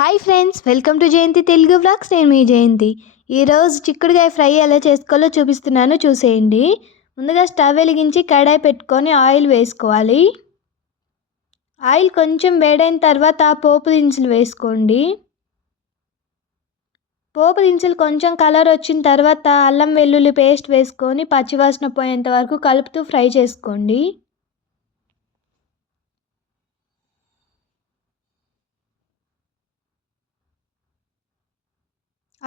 Hi friends welcome to Jayanthi Telugu vlogs. నేను మీ జయంతి. ఈరోజు చిక్కుడుకాయ ఫ్రై ఎలా చేసుకోవాలో చూపిస్తున్నాను చూసేయండి. ముందుగా స్టవ్ వెలిగించి కడాయి పెట్టుకొని ఆయిల్ వేసుకోవాలి. ఆయిల్ కొంచెం వేడైన తర్వాత పోపు దినుసులు వేసుకోండి. పోపు దినుసులు కొంచెం కలర్ వచ్చిన తర్వాత అల్లం వెల్లుల్లి పేస్ట్ వేసుకొని పచ్చివాసన పోయేంత వరకు కలుపుతూ ఫ్రై చేసుకోండి.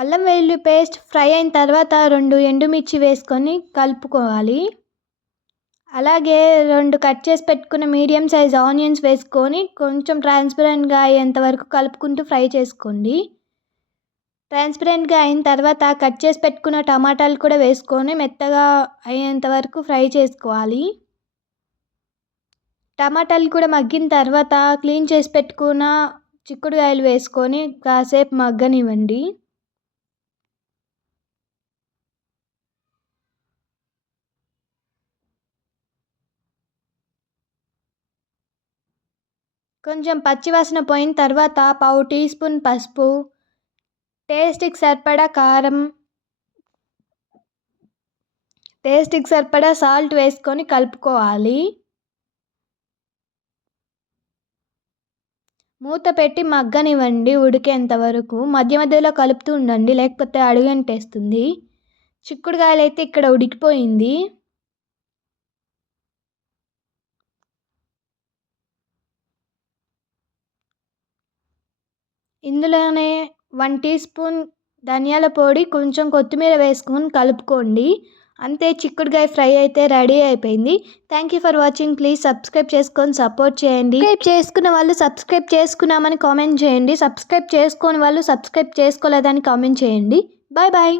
అల్లం వెల్లుల్లి పేస్ట్ ఫ్రై అయిన తర్వాత రెండు ఎండుమిర్చి వేసుకొని కలుపుకోవాలి. అలాగే రెండు కట్ చేసి పెట్టుకున్న మీడియం సైజ్ ఆనియన్స్ వేసుకొని కొంచెం ట్రాన్స్పరెంట్గా అయ్యేంత వరకు కలుపుకుంటూ ఫ్రై చేసుకోండి. ట్రాన్స్పరెంట్గా అయిన తర్వాత కట్ చేసి పెట్టుకున్న టమాటాలు కూడా వేసుకొని మెత్తగా అయ్యేంత వరకు ఫ్రై చేసుకోవాలి. టమాటాలు కూడా మగ్గిన తర్వాత క్లీన్ చేసి పెట్టుకున్న చిక్కుడుకాయలు వేసుకొని కాసేపు మగ్గనివ్వండి. కొంచెం పచ్చివాసన పోయిన తర్వాత పావు టీ స్పూన్ పసుపు టేస్ట్కి సరిపడా కారం టేస్ట్కి సరిపడా సాల్ట్ వేసుకొని కలుపుకోవాలి. మూత పెట్టి మగ్గనివ్వండి ఉడికేంత వరకు. మధ్య మధ్యలో కలుపుతూ ఉండండి లేకపోతే అడుగంటేస్తుంది. చిక్కుడుకాయలు అయితే ఇక్కడ ఉడికిపోయింది. ఇందులోనే వన్ టీ స్పూన్ ధనియాల పొడి కొంచెం కొత్తిమీర వేసుకొని కలుపుకోండి. అంతే చిక్కుడుకాయ ఫ్రై అయితే రెడీ అయిపోయింది. Thank you for watching please subscribe చేసుకొని సపోర్ట్ చేయండి. సబ్స్క్రైబ్ చేసుకున్న వాళ్ళు సబ్స్క్రైబ్ చేసుకున్నామని కామెంట్ చేయండి. సబ్స్క్రైబ్ చేసుకొని వాళ్ళు సబ్స్క్రైబ్ చేసుకోలేదని కామెంట్ చేయండి. Bye bye